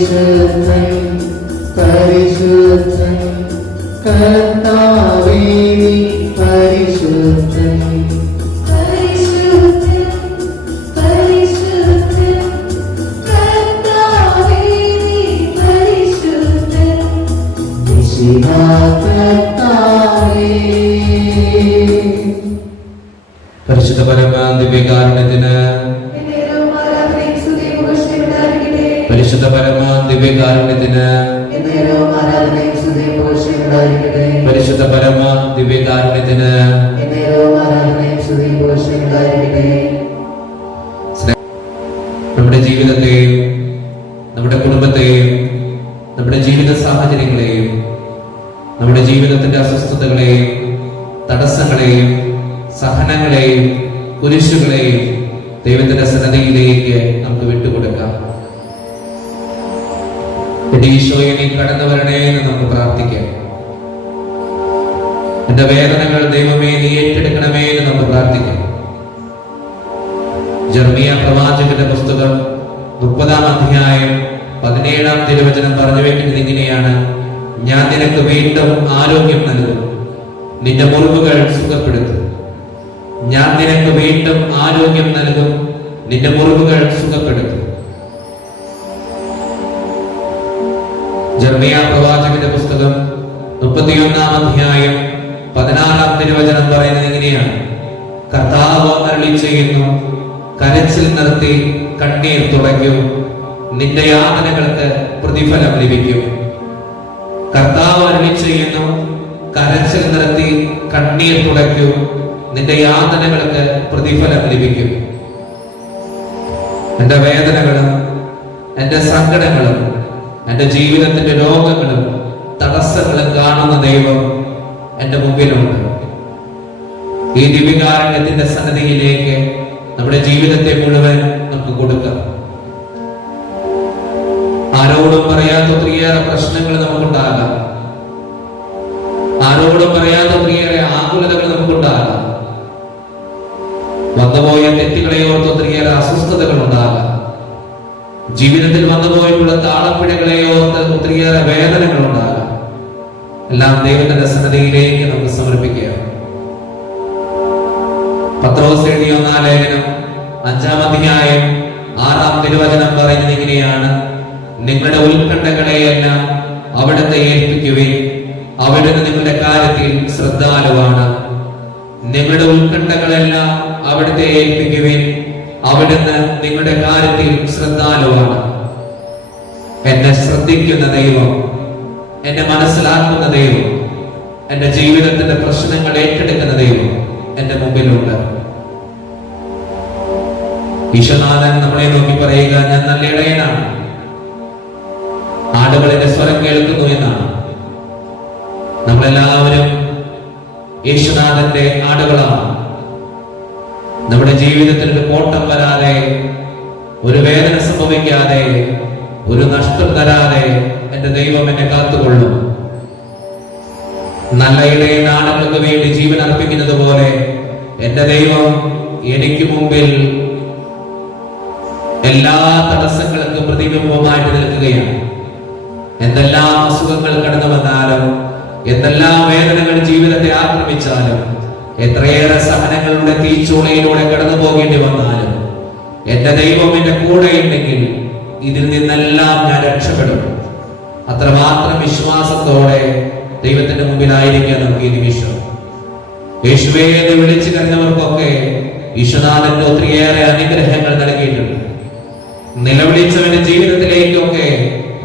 പരിശുദ്ധൻ പരിശുദ്ധൻ കർത്താവേ നീ പരിശുദ്ധൻ പരിശുദ്ധ പരമ ദിവ്യകാരുണ്യത്തിന് പരിശുദ്ധ പരമ ദിവ്യകാരുണ്യത്തിന് പരിശുദ്ധ പരമ ദിവ്യകാരുണ്യത്തിന് നമ്മുടെ ജീവിതത്തെയും നമ്മുടെ കുടുംബത്തെയും നമ്മുടെ ജീവിത സാഹചര്യങ്ങളെയും നമ്മുടെ ജീവിതത്തിന്റെ അസ്വസ്ഥതകളെയും തടസ്സങ്ങളെയും സഹനങ്ങളെയും കുരിശുകളെയും ദൈവത്തിന്റെ സന്നദ്ധയിലേക്ക് നമുക്ക് വിട്ടുകൊടുക്കാം. ഈശോയെ നീ കടന്നു വരണേ എന്ന് നമുക്ക് പ്രാർത്ഥിക്കാം. എന്റെ വേദനകൾ ദൈവമേ നീ ഏറ്റെടുക്കണമേ എന്ന് നമുക്ക് പ്രാർത്ഥിക്കാം. ജെറമിയ പ്രവാചകന്റെ പുസ്തകം 30-ാം അധ്യായം 17-ാം തിരുവചനം പറഞ്ഞു വെക്കുന്നത് ഇങ്ങനെയാണ്: ഞാൻ നിനക്ക് വീണ്ടും ആരോഗ്യം നൽകും, നിന്റെ മുറിവുകൾ സുഖപ്പെടുത്തും. ഞാൻ നിനക്ക് വീണ്ടും ആരോഗ്യം നൽകും, നിന്റെ മുറിവുകൾ സുഖപ്പെടുത്തും. ജെറമിയ പ്രവാചകന്റെ പുസ്തകം 31-ാം അധ്യായം 16-ാം തിരുവചനം പറയുന്നത് ഇങ്ങനെയാണ്: കർത്താവ് അരുളി ചെയ്യുന്നു, കരച്ചിൽ നിർത്തി കണ്ണീർ തുടയ്ക്കൂ, നിന്റെ യാതനകൾക്ക് പ്രതിഫലം ലഭിക്കും. കർത്താവ് അരുളി ചെയ്യുന്നു, കരച്ചിൽ നിർത്തി കണ്ണീർ തുടയ്ക്കൂ, നിന്റെ യാതനകൾക്ക് പ്രതിഫലം ലഭിക്കും. എന്റെ വേദനകളും എന്റെ സങ്കടങ്ങളും എന്റെ ജീവിതത്തിന്റെ രോഗങ്ങളും തടസ്സങ്ങളും കാണുന്ന ദൈവം എന്റെ മുമ്പിലുണ്ട്. ഈ ദിവ്യകാരുണ്യത്തിന്റെ സന്നദ്ധിയിലേക്ക് നമ്മുടെ ജീവിതത്തെ മുഴുവൻ നമുക്ക് കൊടുക്കാം. ആരോടും പറയാത്ത ഒത്തിരിയേറെ പ്രശ്നങ്ങൾ നമുക്കുണ്ടാകാം. ആരോടും പറയാത്ത ഒത്തിരിയേറെ ആകുലതകൾ നമുക്കുണ്ടാകാം. വന്നുപോയ തെറ്റുകളെ ഓർത്ത് ഒത്തിരിയേറെ അസ്വസ്ഥതകൾ ഉണ്ടാകാം. ജീവിതത്തിൽ വന്നുപോയിട്ടുള്ള താളപ്പിഴകളെ ഓർത്ത് ഒത്തിരിയേറെ വേദനകൾ ഉണ്ടാകാം. എല്ലാം ദൈവത്തിന്റെ സന്നദ്ധിയിലേക്ക് നമുക്ക് സമർപ്പിക്കുക. പത്രോസ് എഴുതിയ 1-ാം ലേഖനം 5-ാം അധ്യായം 6-ാം തിരുവചനം പറയുന്നത് ഇങ്ങനെയാണ്: നിങ്ങളുടെ ഉത്കണ്ഠകളെയെല്ലാം അവിടുത്തെ ഏൽപ്പിക്കുവിൻ, അവിടുന്ന് നിങ്ങളുടെ കാര്യത്തിൽ ശ്രദ്ധാലുവാണ്. നിങ്ങളുടെ ഉത്കണ്ഠകളെല്ലാം അവിടുത്തെ ഏൽപ്പിക്കുവിൻ, അവിടുന്ന് നിങ്ങളുടെ കാര്യത്തിൽ ശ്രദ്ധാലുവാണ്. എന്നെ ശ്രദ്ധിക്കുന്ന ദൈവം, എന്നെ മനസ്സിലാക്കുന്ന ദൈവം, എന്റെ ജീവിതത്തിന്റെ പ്രശ്നങ്ങൾ ഏറ്റെടുക്കുന്ന ദൈവം എന്റെ മുമ്പിലുണ്ട്. ഈശോനാഥൻ നമ്മളെ നോക്കി പറയുക: ഞാൻ നല്ല ഇടയനാണ്, ആടുകൾ എന്റെ സ്വരം കേൾക്കുന്നു എന്നാണ്. നമ്മളെല്ലാവരും യേശുനാഥന്റെ ആടുകളാണ്. നമ്മുടെ ജീവിതത്തിൽ ഒരു കോട്ടം വരാതെ, ഒരു വേദന സംഭവിക്കാതെ, ഒരു നഷ്ടം തരാതെ എന്റെ ദൈവം എന്നെ കാത്തുകൊള്ളും. നല്ല ഇടയൻ ആടുകൾക്ക് വേണ്ടി ജീവൻ അർപ്പിക്കുന്നത് പോലെ എന്റെ ദൈവം എനിക്ക് മുമ്പിൽ എല്ലാ തടസ്സങ്ങൾക്കും പ്രതിബിംബമായിട്ട് നിൽക്കുകയാണ്. എന്തെല്ലാം അസുഖങ്ങൾ കടന്നു വന്നാലും, എന്തെല്ലാം വേദനകൾ ജീവിതത്തെ ആക്രമിച്ചാലും, എത്രയേറെ സഹനങ്ങളുടെ തീച്ചൂളയിലൂടെ കടന്നു പോകേണ്ടി വന്നാലും, എന്റെ ദൈവം എന്റെ കൂടെ ഉണ്ടെങ്കിൽ ഇതിൽ നിന്നെല്ലാം ഞാൻ രക്ഷപ്പെടും. അത്രമാത്രം വിശ്വാസത്തോടെ ദൈവത്തിന്റെ മുമ്പിലായിരിക്കാൻ നമുക്ക് ഈ നിമിഷം. യേശുവേ എന്ന് വിളിച്ചു കഴിഞ്ഞവർക്കൊക്കെ ഈശ്വനാഥന്റെ ഒത്തിരിയേറെ അനുഗ്രഹങ്ങൾ നൽകിയിട്ടുണ്ട്. നിലവിളിച്ചവന്റെ ജീവിതത്തിലേക്കൊക്കെ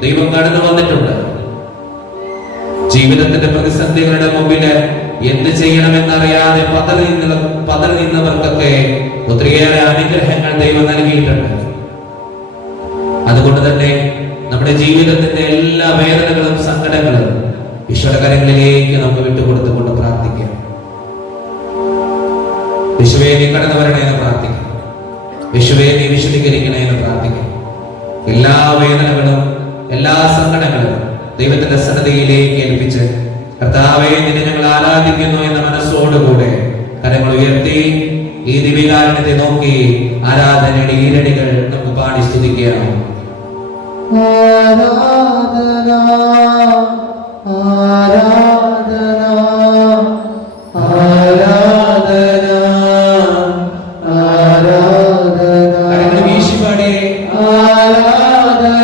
ദൈവം കടന്നു വന്നിട്ടുണ്ട്. ജീവിതത്തിന്റെ പ്രതിസന്ധികളുടെ മുമ്പില് എന്ത് ചെയ്യണമെന്നറിയാതെ പതറി നിന്നവർക്കൊക്കെ ഒത്തിരിയേറെ അനുഗ്രഹങ്ങൾ ദൈവം നൽകിയിട്ടുണ്ട്. അതുകൊണ്ട് തന്നെ നമ്മുടെ ജീവിതത്തിന്റെ എല്ലാ വേദനകളും സങ്കടങ്ങളും ഈശ്വരകരങ്ങളിലേക്ക് നമുക്ക് വിട്ടുകൊടുത്തുകൊണ്ട് പ്രാർത്ഥിക്കാം. യേശുവേ നീ കടന്നു വരണേ എന്ന് പ്രാർത്ഥിക്കാം. യേശുവേ നീ വിശദീകരിക്കണേ എന്ന് പ്രാർത്ഥിക്കാം. എല്ലാ വേദനകളും എല്ലാ സങ്കടങ്ങളും ദൈവത്തിന്റെ സന്നദ്ധിയിലേക്ക് ഏൽപ്പിച്ച്, കർത്താവേ നിന്നെ ഞങ്ങൾ ആരാധിക്കുന്നു എന്ന മനസ്സോടുകൂടെ കരങ്ങൾ ഉയർത്തി ഈ ദിവ്യകാരുണ്യത്തെ നോക്കി ആരാധനയുടെ ഈരടികൾ നമുക്ക് പാടി സ്തുതിക്കാം. ആരാധന ആരാധന ആരാധന ആരാധന കരങ്ങൾ വീശി പാടി ആരാധന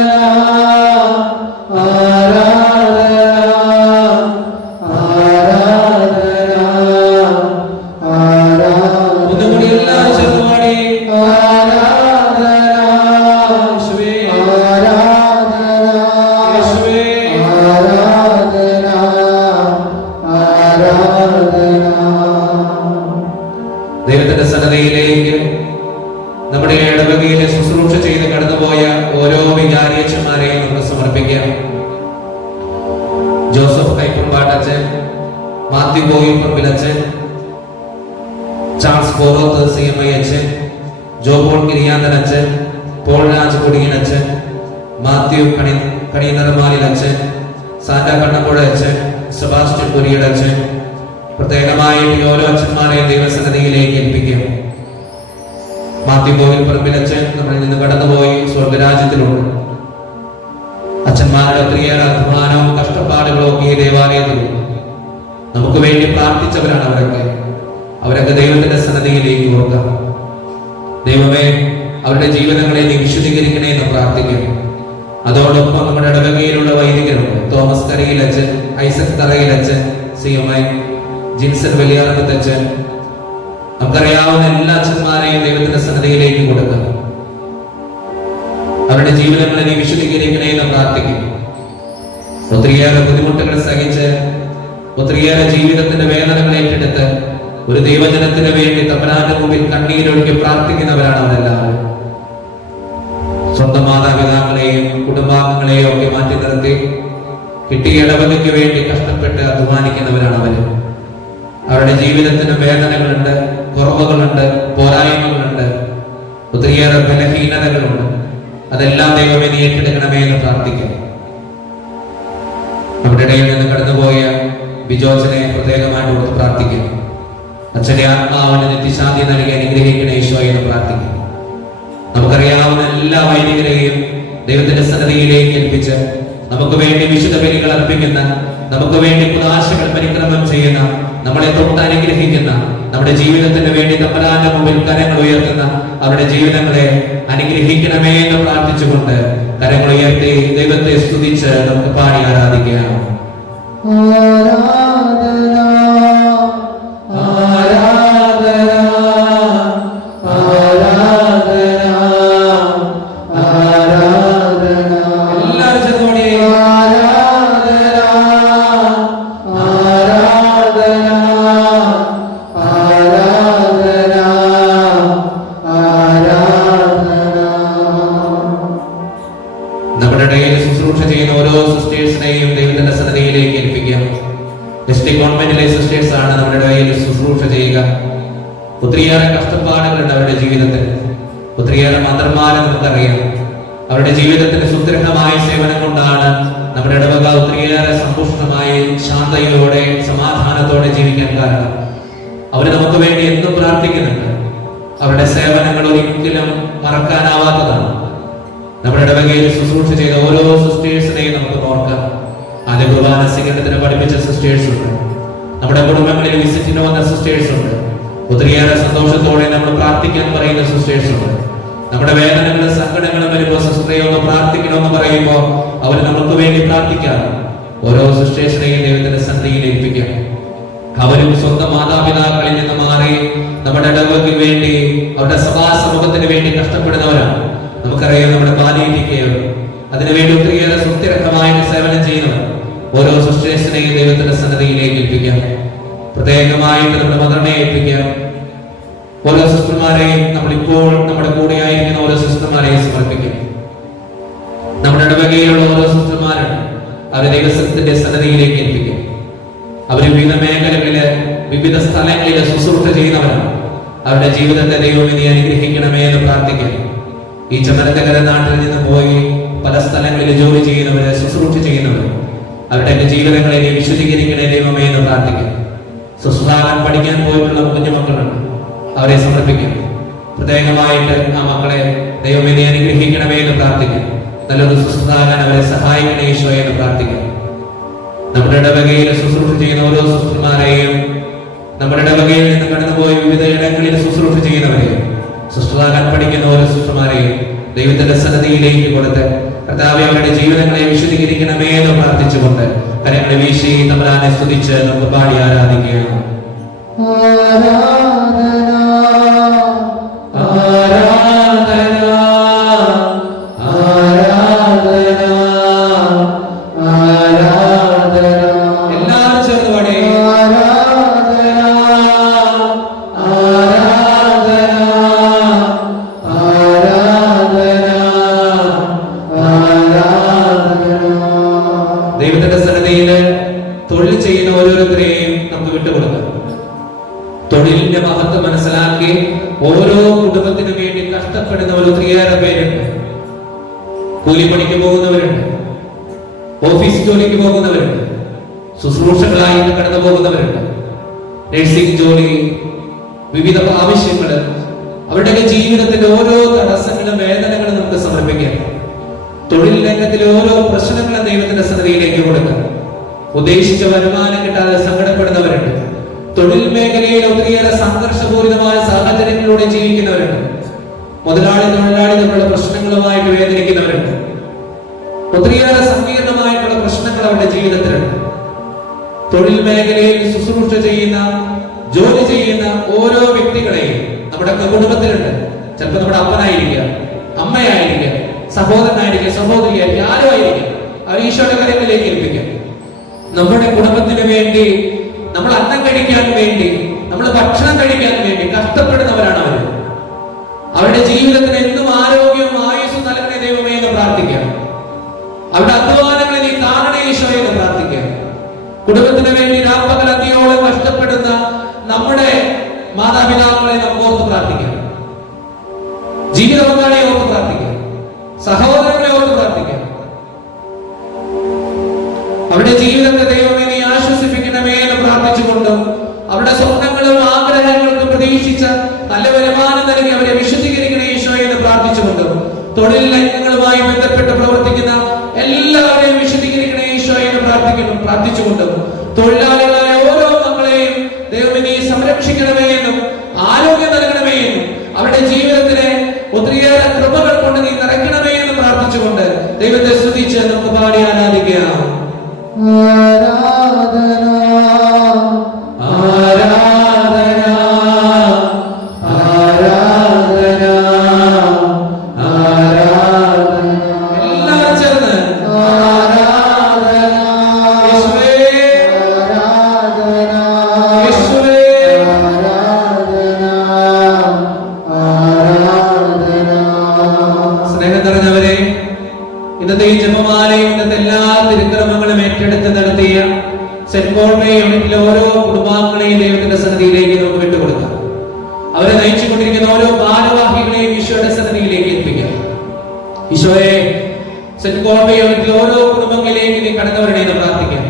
ആരാധന ആരാധന ആരാധന ഒന്നുകൂടി എല്ലാവരും ചേർന്ന് പാടി ആരാധന യേശുവേ, ആരാധന യേശുവേ. ആരാധന ആരാധന ദൈവത്തിന്റെ സന്നദ്ധയിലേക്ക് നമ്മുടെ ഇടവകയിലെ ശുശ്രൂഷ ചെയ്ത് കടന്നുപോയ ഓരോ വികാരിയച്ഛന്മാരെയും നമുക്ക് സമർപ്പിക്കാം. ജോസഫ് കൈപ്പുറമ്പാട്ടച്ചൻ, മാത്യു ഗോയിപ്പറമ്പിലച്ചൻ, ചാൾസ് പോറോത്ത് CMI അച്ഛൻ, ജോപോൾ കിരിയാന്തൻ അച്ഛൻ, പോൾ രാജ് കൊടിയനച്ഛൻ, മാത്യു കണിയനറമാലിൽ അച്ഛൻ, സാന്റ കണ്ണമ്പുഴ അച്ഛൻ, സെബാസ്റ്റ്യൻ കുരിയുടെ അച്ഛൻ, പ്രത്യേകമായിട്ട് ഓരോ അച്ഛന്മാരെയും ദൈവസന്നിധിയിലേക്ക് ഏൽപ്പിക്കും. മാത്യു ഗോവിൽ പറമ്പിലച്ഛൻ നമ്മളിൽ നിന്ന് കടന്നുപോയി സ്വർഗരാജ്യത്തിലുണ്ട്. അച്ഛന്മാരുടെ ഒത്തിരിയേറെ അധ്വാനവും കഷ്ടപ്പാടുകളും ഒക്കെ ഈ ദേവാലയത്തിലുണ്ട്. നമുക്ക് വേണ്ടി പ്രാർത്ഥിച്ചവരാണ് അവരൊക്കെ ദൈവത്തിന്റെ സന്നദ്ധിയിലേക്ക് ഓർക്കാം. ദൈവമേ, അവരുടെ ജീവിതങ്ങളെ നീ വിശുദ്ധീകരിക്കണേ എന്ന് പ്രാർത്ഥിക്കും. അതോടൊപ്പം നമ്മുടെ ഇടവകയിലുള്ള വൈദികരുണ്ട്. തോമസ് കരയിലച്ഛൻ, ഐസക് തറയിലച്ഛൻ CMI, ജിൻസൺ വലിയാറത്തച്ഛൻ, നമുക്കറിയാവുന്ന എല്ലാ അച്ഛന്മാരെയും ദൈവത്തിന്റെ സന്നദ്ധിയിലേക്ക് കൊടുക്കാം. അവരുടെ ജീവിതങ്ങളെ നീ വിശുദ്ധീകരിക്കണേ എന്ന് പ്രാർത്ഥിക്കും. ഒത്തിരിയേറെ ബുദ്ധിമുട്ടുകൾ സഹിച്ച് ഒത്തിരിയേറെ ജീവിതത്തിന്റെ വേദനകൾ ഏറ്റെടുത്ത് ഒരു ദൈവജനത്തിന് വേണ്ടി തമ്പുരാന്റെ മുമ്പിൽ കണ്ണീരൊഴുക്കി പ്രാർത്ഥിക്കുന്നവരാണ് അവരെല്ലാവരും. സ്വന്തം മാതാപിതാക്കളെയും കുടുംബാംഗങ്ങളെയും ഒക്കെ മാറ്റി നിർത്തി കിട്ടിയ ഇടവകയ്ക്ക് വേണ്ടി കഷ്ടപ്പെട്ട് അധ്വാനിക്കുന്നവരാണ് അവര്. അവരുടെ ജീവിതത്തിന് വേദനകളുണ്ട്, കുറവുകളുണ്ട്, പോരായ്മകളുണ്ട്, ഒത്തിരിയേറെ ബലഹീനതകളുണ്ട്. അതെല്ലാം ദൈവമേ നീ ഏറ്റെടുക്കണമേ എന്ന് പ്രാർത്ഥിക്കാം. നമ്മുടെ ഇടയിൽ നിന്ന് കടന്നുപോയ ബിജോച്ചനെ പ്രത്യേകമായിട്ട് കൊടുത്ത് പ്രാർത്ഥിക്കാം. അച്ഛന്റെ ആത്മാവിന് നിത്യശാന്തി നൽകി അനുഗ്രഹിക്കണേ ഈശോയെ എന്ന് പ്രാർത്ഥിക്കാം. നമുക്കറിയാവുന്ന എല്ലാ വൈദികരെയും ദൈവത്തിന്റെ സന്നദ്ധിയിലേക്ക് ഏൽപ്പിച്ച് നമുക്ക് വേണ്ടി വിശുദ്ധ ബലികൾ അർപ്പിക്കുന്ന, നമുക്ക് വേണ്ടി കുദാശകൾ പരിക്രമം ചെയ്യുന്ന, നമ്മളെ തൊട്ട് അനുഗ്രഹിക്കുന്ന, നമ്മുടെ ജീവിതത്തിന് വേണ്ടി തമ്പുരാന്റെ മുമ്പിൽ കരങ്ങൾ ഉയർത്തുന്ന അവരുടെ ജീവിതങ്ങളെ അനുഗ്രഹിക്കണമേ എന്ന് പ്രാർത്ഥിച്ചുകൊണ്ട് കരങ്ങൾ ഉയർത്തി ദൈവത്തെ സ്തുതിച്ച് നമുക്ക് പാടി ആരാധിക്കാം. ആരാധന ആരാധന ആരാധന ആരാധന എല്ലാവരും ചേർന്നോടി. ആരാധന ആരാധന ആരാധന ആരാധന നമ്മുടെ ഇടയിൽ ശുശ്രൂഷ ചെയ്യുന്ന ഓരോ സിസ്റ്റേഴ്സിനെയും ദൈവത്തിന്റെ സന്നദ്ധിയിലേക്ക് ഏൽപ്പിക്കാം. ST കോൺവെന്റിലെ സിസ്റ്റേഴ്സ് ആണ് നമ്മുടെ ഇടയിൽ ശുശ്രൂഷ ചെയ്യുക. ഒത്തിരിയേറെ കഷ്ടപ്പാടുകളുണ്ട് അവരുടെ ജീവിതത്തിൽ. ഒത്തിരിയേറെ മന്ത്രന്മാരെ നമുക്കറിയാം. അവരുടെ ജീവിതത്തിന് സുദൃഢമായ സേവനം കൊണ്ടാണ് നമ്മുടെ ഇടവക ഒത്തിരിയേറെ സമ്പുഷ്ടമായി ശാന്തയോടെ സമാധാനത്തോടെ ജീവിക്കാൻ കാരണം. അവര് നമുക്ക് വേണ്ടി എന്നും പ്രാർത്ഥിക്കുന്നുണ്ട്. അവരുടെ സേവനങ്ങൾ ഒരിക്കലും മറക്കാനാവാത്തതാണ്. നമ്മുടെ ഇടവകയിൽ ശുശ്രൂഷ ചെയ്ത ഓരോ സിസ്റ്റേഴ്സിനെയും നമുക്ക് നോക്കാം. ആദ്യ കുർബാന സ്വീകരണത്തിന് പഠിപ്പിച്ച സിസ്റ്റേഴ്സ് ഉണ്ട്. നമ്മുടെ കുടുംബങ്ങളിൽ വിസിറ്റിന് വന്ന സിസ്റ്റേഴ്സ് ഉണ്ട്. ഒത്തിരിയേറെ സന്തോഷത്തോടെ നമ്മൾ പ്രാർത്ഥിക്കാൻ പറയുന്ന സിസ്റ്റേഴ്സ് ഉണ്ട്. നമ്മുടെ വേദനകളും സങ്കടങ്ങളും വരുമ്പോൾ സിസ്റ്ററെ ഒന്ന് പ്രാർത്ഥിക്കണമെന്ന് പറയുമ്പോൾ അവർ നമുക്ക് വേണ്ടി പ്രാർത്ഥിക്കാറ്. ഓരോ സിസ്റ്റേഴ്സിനെയും ദൈവത്തിന്റെ സന്നിധിയിൽ ഏൽപ്പിക്കാം. അവരും സ്വന്തം മാതാപിതാക്കളിൽ നിന്ന് മാറി നമ്മുടെ ഇടവകയ്ക്ക് വേണ്ടി, അവരുടെ സഭാ സമൂഹത്തിന് വേണ്ടി കഷ്ടപ്പെടുന്നവരാണ്. നമുക്കറിയാം നമ്മുടെ പാലിയേറ്റീവ് അതിനുവേണ്ടി ഒത്തിരിയേറെ സുസ്ഥിരമായിട്ട് സേവനം ചെയ്യുന്നവർ. ഓരോ സിസ്റ്റേഴ്സിനെയും ദൈവത്തിന്റെ സന്നിധിയിലേക്ക് ഏൽപ്പിക്കാം. പ്രത്യേകമായിട്ട് നമ്മുടെ മദറിനെ ഏൽപ്പിക്കാം. ഓരോ സിസ്റ്റർമാരെയും നമ്മളിപ്പോൾ നമ്മുടെ കൂടെ ആയിരിക്കുന്ന ഓരോ സിസ്റ്റർമാരെയും സമർപ്പിക്കാം. നമ്മുടെ ഇടവകയിലുള്ള ഓരോ സിസ്റ്റർമാരുണ്ട്. അവരെ ദൈവത്തിന്റെ സന്നിധിയിലേക്ക് ഏൽപ്പിക്കാം. അവർ വിവിധ മേഖലകളില് വിവിധ സ്ഥലങ്ങളില് ശുശ്രൂഷ ചെയ്യുന്നവരാണ്. അവരുടെ ജീവിതത്തെ ദൈവമേ നീ അനുഗ്രഹിക്കണമേ എന്ന് പ്രാർത്ഥിക്കാം. ഈ ചമരത്തകര നാട്ടിൽ നിന്ന് പോയി പല സ്ഥലങ്ങളിൽ ജോലി ചെയ്യുന്നവര്, ശുശ്രൂഷ ചെയ്യുന്നവര്, അവരുടെ ജീവിതങ്ങളെ നീ വിശുദ്ധീകരിക്കണേ ദൈവമേ എന്ന് പ്രാർത്ഥിക്കാം. സുസ്വാഗം പഠിക്കാൻ പോയിട്ടുള്ള കുഞ്ഞുമക്കളുണ്ട്. അവരെ സമർപ്പിക്കാം. പ്രത്യേകമായിട്ട് ആ മക്കളെ ദൈവമേ നീ അനുഗ്രഹിക്കണമേ എന്ന് പ്രാർത്ഥിക്കാം. നല്ലൊരു ശുശ്രൂഷാകാൻ അവരെ സഹായിക്കണേ ഈശോയെ എന്ന് പ്രാർത്ഥിക്കാം. നമ്മുടെ ഇടവകയിൽ ശുശ്രൂഷ ചെയ്യുന്ന ഓരോ ശുശ്രൂഷമാരെയും, നമ്മുടെ ഇടവകയിൽ നിന്ന് കടന്നുപോയി വിവിധ ഇടങ്ങളിൽ ശുശ്രൂഷ ചെയ്യുന്നവരെയും, ശുശ്രൂഷാകാൻ പഠിക്കുന്ന ഓരോ ശുശ്രൂഷമാരെയും ദൈവത്തിന്റെ സന്നിധിയിലേക്ക് കൊടുത്ത് കർത്താവേ അവരുടെ ജീവിതങ്ങളെ വിശദീകരിക്കണമേ എന്ന് പ്രാർത്ഥിച്ചുകൊണ്ട് കരങ്ങളെ വീശി തമ്പുരാനെ സ്തുതിച്ച് നമുക്ക് പാടി ആരാധിക്കുകയാണ്. ദൈവത്തിന്റെ സന്നിധിയില് തൊഴിൽ ചെയ്യുന്ന ഓരോരുത്തരെയും നമുക്ക് വിട്ടുകൊടുക്കാം. തൊഴിലിന്റെ മഹത്വം മനസ്സിലാക്കി ഓരോ കുടുംബത്തിനു വേണ്ടി കഷ്ടപ്പെടുന്നവർ ഒത്തിരിയേറെ പേരുണ്ട്. കൂലിപ്പണിക്ക് പോകുന്നവരുണ്ട്, ഓഫീസ് ജോലിക്ക് പോകുന്നവരുണ്ട്, ശുശ്രൂഷകളായി കടന്നു പോകുന്നവരുണ്ട്, നഴ്സിംഗ് ജോലി, വിവിധ ആവശ്യങ്ങള്, അവരുടെ ജീവിതത്തിന്റെ ഓരോ തടസ്സങ്ങളും വേദനകളും നമുക്ക് സമർപ്പിക്കാം. തൊഴിൽ രംഗത്തിലെ ഓരോ പ്രശ്നങ്ങളും ദൈവത്തിന്റെ സന്നിധിയിലേക്ക് കൊടുക്കാം. ഉദ്ദേശിച്ച വരുമാനം കിട്ടാതെ സങ്കടപ്പെടുന്നവരുണ്ട്. തൊഴിൽ മേഖലയിൽ ഒത്തിരിയേറെ സംഘർഷപൂരിതമായ സാഹചര്യങ്ങളിലൂടെ ജീവിക്കുന്നവരുണ്ട്. മുതലാളി തൊഴിലാളി തമ്മിലുള്ള പ്രശ്നങ്ങളുമായിട്ട് വേദനിക്കുന്നവരുണ്ട്. ഒത്തിരിയേറെ സങ്കീർണമായിട്ടുള്ള പ്രശ്നങ്ങൾ അവരുടെ ജീവിതത്തിലുണ്ട്. തൊഴിൽ മേഖലയിൽ ശുശ്രൂഷ ചെയ്യുന്ന, ജോലി ചെയ്യുന്ന ഓരോ വ്യക്തികളെയും നമ്മുടെ കുടുംബത്തിലുണ്ട്. ചിലപ്പോൾ നമ്മുടെ അപ്പനായിരിക്കാം, അമ്മയായിരിക്കാം, സഹോദരനായിരിക്കാം, സഹോദരിയായിരിക്കും, ആരോ ആയിരിക്കാം. അവർ ഈശോയുടെ കാര്യങ്ങളിലേക്ക് ഏൽപ്പിക്കാം. നമ്മുടെ കുടുംബത്തിന് വേണ്ടി, നമ്മൾ അന്നം കഴിക്കാൻ വേണ്ടി, നമ്മൾ ഭക്ഷണം കഴിക്കാൻ വേണ്ടി കഷ്ടപ്പെടുന്നവരാണ് അവർ. അവരുടെ ജീവിതത്തിന് എന്നും ആരോഗ്യവും ആയുസ്സും നൽകണേ ദൈവമേ എന്ന് പ്രാർത്ഥിക്കാം. അവരുടെ അധ്വാനങ്ങളെ നീ കാണണേ ഈശോയെ എന്ന് പ്രാർത്ഥിക്കാം. കുടുംബത്തിന് വേണ്ടി രാപ്പകൽ അന്തിയോളം കഷ്ടപ്പെടുന്ന നമ്മുടെ മാതാപിതാക്കളെ നമുക്ക് ഓർത്ത് പ്രാർത്ഥിക്കാം. ജീവിത പങ്കാളിയെ ഓർത്ത് പ്രാർത്ഥിക്കാം. സഹോദരങ്ങളെ ഓർത്ത് പ്രാർത്ഥിക്കാം. അവരുടെ ജീവിതത്തെ ദൈവമേ നീ ആശ്വസിപ്പിക്കണമേ എന്ന് പ്രാർത്ഥിച്ചുകൊണ്ടും അവരുടെ സ്വപ്നങ്ങളും ആഗ്രഹങ്ങൾക്കും പ്രതീക്ഷിച്ച നല്ല വരുമാനം നൽകി അവരെ വിശുദ്ധീകരിക്കണേ ഈശോയെ എന്ന് പ്രാർത്ഥിച്ചുകൊണ്ടും തൊഴിൽ രംഗങ്ങളുമായി ബന്ധപ്പെട്ട് പ്രവർത്തിക്കുന്ന എല്ലാവരെയും വിശുദ്ധീകരിക്കണേ ഈശോയെ എന്ന് പ്രാർത്ഥിച്ചുകൊണ്ടും തൊഴിലാളികളായ ഓരോ നമ്മളെയും ദൈവമേ നീ സംരക്ഷിക്കണമേ എന്നും ആരോഗ്യം നൽകണമേ എന്നും അവരുടെ ജീവിതത്തിലെ ഒത്തിരിയേറെ കൃപകൾ കൊണ്ട് നീ നിറയ്ക്കണമേ എന്ന് പ്രാർത്ഥിച്ചുകൊണ്ട് ദൈവത്തെ സ്തുതിച്ച് നമുക്ക് പാടി ആരാധിക്കാം. ഇന്നത്തെ ഈ ജപമാലയും ഇന്നത്തെ എല്ലാ തിരുക്രമങ്ങളും ഏറ്റെടുത്ത് നടത്തിയ സെന്റ് പോൾ യൂണിറ്റിലെ ഓരോ കുടുംബാംഗങ്ങളെയും ദൈവത്തിന്റെ സന്നിധിയിലേക്ക് നമുക്ക് വിട്ടുകൊടുക്കാം. അവരെ നയിച്ചുകൊണ്ടിരിക്കുന്ന ഓരോ ഭാരവാഹികളെയും ഈശോയുടെ സന്നിധിയിലേക്ക് എത്തിക്കാം. ഈശോയെ, സെന്റ് പോൾ യൂണിറ്റിലെ ഓരോ കുടുംബങ്ങളിലേക്ക് നീ കടന്നവരുടെ എന്ന് പ്രാർത്ഥിക്കാം.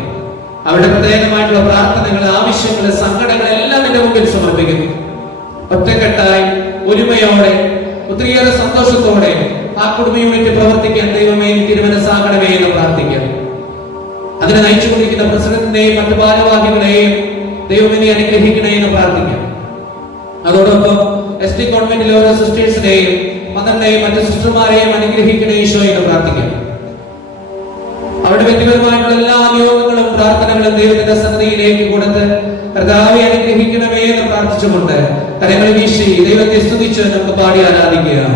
അവരുടെ പ്രത്യേകമായിട്ടുള്ള പ്രാർത്ഥനകൾ, ആവശ്യങ്ങൾ, സങ്കടങ്ങൾ എല്ലാം നിന്റെ മുമ്പിൽ സമർപ്പിക്കുന്നു. ഒറ്റക്കെട്ടായി ഒരുമയോടെ ഒത്തിരിയേറെ സന്തോഷത്തോടെ ആ കുടുംബ യൂണിറ്റ് പ്രവർത്തിക്കാൻ ദൈവമേ തിരുമനസ്സാകണമേ എന്ന് പ്രാർത്ഥിക്കാം. അതിനെ നയിച്ചുകൊണ്ടിരിക്കുന്ന പ്രസിഡന്റിനെയും മറ്റു ഭാരവാഹികളെയും ദൈവമേ നീ അനുഗ്രഹിക്കണേ എന്ന് പ്രാർത്ഥിക്കാം. അതോടൊപ്പം ST കോൺവെന്റിലെ ഓരോ സിസ്റ്റേഴ്സിനെയും മദറിനെയും മറ്റു സിസ്റ്റർമാരെയും അനുഗ്രഹിക്കണേ ഈശോ എന്ന് പ്രാർത്ഥിക്കാം. അവരുടെ വ്യക്തിപരമായിട്ടുള്ള എല്ലാ നിയോഗങ്ങളും പ്രാർത്ഥനകളും ദൈവത്തിന്റെ സന്നിധിയിലേക്ക് കൊടുത്ത് കർത്താവെ അനുഗ്രഹിക്കണമേ എന്ന് പ്രാർത്ഥിച്ചുകൊണ്ട് കരങ്ങൾ വീശി ദൈവത്തെ സ്തുതിച്ച് നമുക്ക് പാടി ആരാധിക്കാം.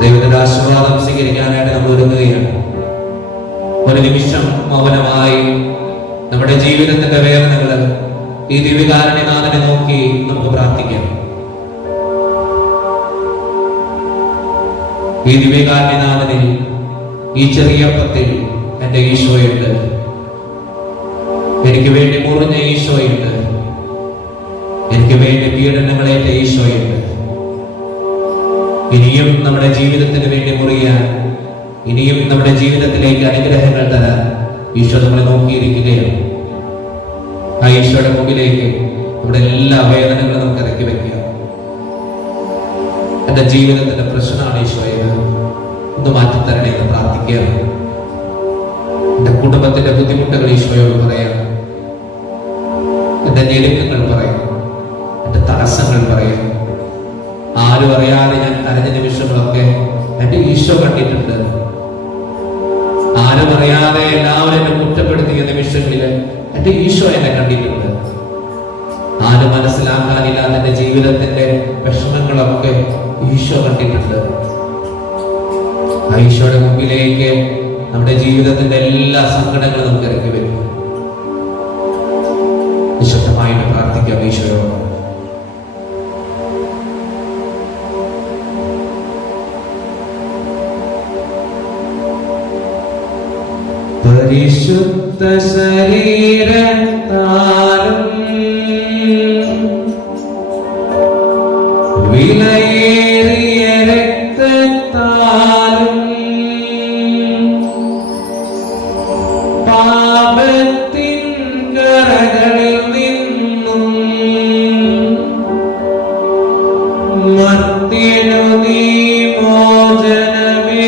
ദൈവത്തിന്റെ ആശീർവാദം സ്വീകരിക്കാനായിട്ട് നമ്മൾ ഒരുങ്ങുകയാണ്. ഒരു നിമിഷം മൗനമായി നമ്മുടെ ജീവിതത്തിന്റെ വേദനകൾ ഈ ദിവ്യകാരുണ്യനാഥനെ നോക്കി നമുക്ക് പ്രാർത്ഥിക്കാം. ഈ ദിവ്യകാരുണ്യനാഥനിൽ, ഈ ചെറിയ അപ്പത്തിൽ എന്റെ ഈശോയുണ്ട്. മുറിഞ്ഞ ഈശോയുണ്ട്. എനിക്ക് വേണ്ടി പീഡനങ്ങളേറ്റ ഈശോയുണ്ട്. ഇനിയും നമ്മുടെ ജീവിതത്തിന് വേണ്ടി മുറിയാൻ, ഇനിയും നമ്മുടെ ജീവിതത്തിലേക്ക് അനുഗ്രഹങ്ങൾ തരാൻ ഈശോ നമ്മളെ നോക്കിയിരിക്കുകയാണ്. ആ ഈശോയുടെ മുമ്പിലേക്ക് നമ്മുടെ എല്ലാ വേദനകളും നമുക്ക് ഇറക്കി വെക്കുക. എന്റെ ജീവിതത്തിന്റെ പ്രശ്നമാണ് ഈശോയെ, ഒന്ന് മാറ്റിത്തരണേ എന്ന് പ്രാർത്ഥിക്കുക. എന്റെ കുടുംബത്തിന്റെ ബുദ്ധിമുട്ടുകൾ ഈശോയോട് പറയാം. എന്റെ ഞെരുക്കങ്ങൾ പറയാം, എന്റെ തടസ്സങ്ങൾ പറയാം. ആരും അറിയാതെ ഞാൻ കരഞ്ഞ നിമിഷങ്ങളൊക്കെ എന്റെ ഈശോ കണ്ടിട്ടുണ്ട്. ആരും അറിയാതെ എല്ലാവരും എന്നെ കുറ്റപ്പെടുത്തിയ നിമിഷങ്ങളില് എന്റെ ഈശോ എന്നെ കണ്ടിട്ടുണ്ട്. ആരും മനസ്സിലാക്കാനില്ലാതെ എന്റെ ജീവിതത്തിന്റെ വിഷമങ്ങളൊക്കെ ഈശോ കണ്ടിട്ടുണ്ട്. ആ ഈശോയുടെ മുമ്പിലേക്ക് നമ്മുടെ ജീവിതത്തിന്റെ എല്ലാ സങ്കടങ്ങളും നമുക്ക് ഇറക്കി വരും. നിശബ്ദമായിട്ട് പ്രാർത്ഥിക്കാം ഈശോയോട്. പരിശുദ്ധ ശരീരത്താലും വിലയേറിയ രക്തത്താലും പാപത്തിൻ കറകളിൽ നിന്നും മർത്യനു നീ മോചനമേകി.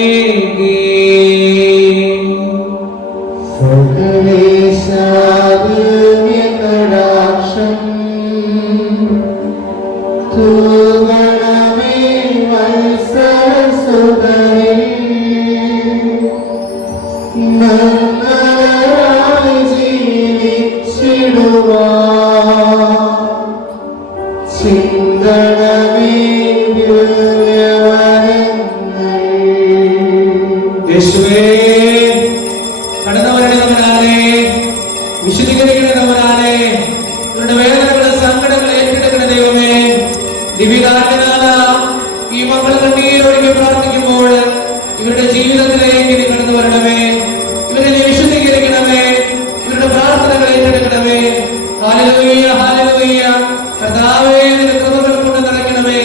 യേശുവേ, കടന്നവരുടെ തമ്പുരാനേ, വിശുദ്ധീകരിക്കണ തമ്പുരാനേ, ഇവരുടെ വേദനകളും സങ്കടങ്ങളും ഏറ്റെടുക്കുന്ന ദൈവമേ, ദിവ്യകാരുണ്യനാഥ, ഈ മക്കൾ കണ്ണീരൊഴുകി പ്രാർത്ഥിക്കുമ്പോൾ ഇവരുടെ ജീവിതത്തിലേക്ക് നീ കടന്നു വരണമേ. ഇവരെ നീ വിശുദ്ധീകരിക്കണമേ. ഇവരുടെ പ്രാർത്ഥനകൾ ഏറ്റെടുക്കണമേ. Hallelujah, hallelujah. കർത്താവേ, നിന്റെ കൃപകൾ കൊണ്ട് നിറയ്ക്കണമേ.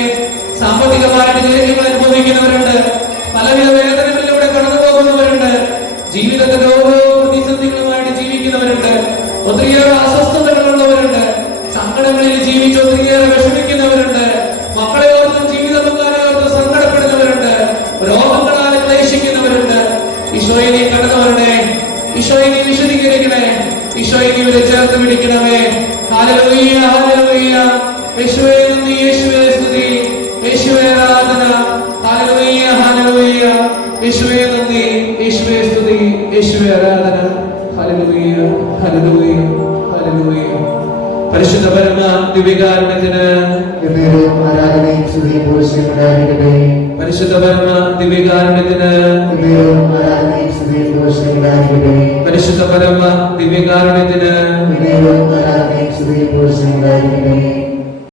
സാമ്പത്തികമായിട്ട് ഞെരുക്കങ്ങൾ അനുഭവിക്കുന്നവരുണ്ട്, പലവിധ വേദനകളിലൂടെ കടന്നു പോകുന്നവരുണ്ട്, ജീവിതത്തിന്റെ ഓരോ പ്രതിസന്ധികളുമായിട്ട് ജീവിക്കുന്നവരുണ്ട്, ഒത്തിരിയേറെ അസ്വസ്ഥതകളുള്ളവരുണ്ട്, സങ്കടങ്ങളിൽ ജീവിച്ച് ഒത്തിരിയേറെ വിഷമിക്കുന്നവരുണ്ട്, മക്കളെ ഓർത്തും ജീവിത പങ്കാളിയെ ഓർത്തും സങ്കടപ്പെടുന്നവരുണ്ട്, രോഗങ്ങളാൽ ക്ലേശിക്കുന്നവരുണ്ട്. ഈശോയെ നീ കടന്നവരുടെ, ഈശോയെ നീ വിശദീകരിക്കണേ. ഈശോയെ നീ ഇവരെ ചേർത്ത് പിടിക്കണമേ. Hallelujah, hallelujah. യേശുവേ നന്ദി, യേശുവേ സ്തുതി, യേശുവേ ആരാധന. Hallelujah, hallelujah. യേശുവേ നന്ദി, യേശുവേ സ്തുതി, യേശുവേ ആരാധന. Hallelujah, hallelujah, hallelujah. പരിശുദ്ധ പരമ ദിവ്യകാരുണ്യത്തിന് ആരാധനയും സ്തുതിയും പുകഴ്ചയും ഉണ്ടായിരിക്കട്ടെ. പരിശുദ്ധ പരമ ദിവ്യകാരുണ്യത്തിന് ആരാധനയും സ്തുതിയും പുകഴ്ചയും ഉണ്ടായിരിക്കട്ടെ. പരിശുദ്ധ പരമ ദിവ്യകാരുണ്യത്തിന് ആരാധനയും സ്തുതിയും പുകഴ്ചയും ഉണ്ടായിരിക്കട്ടെ.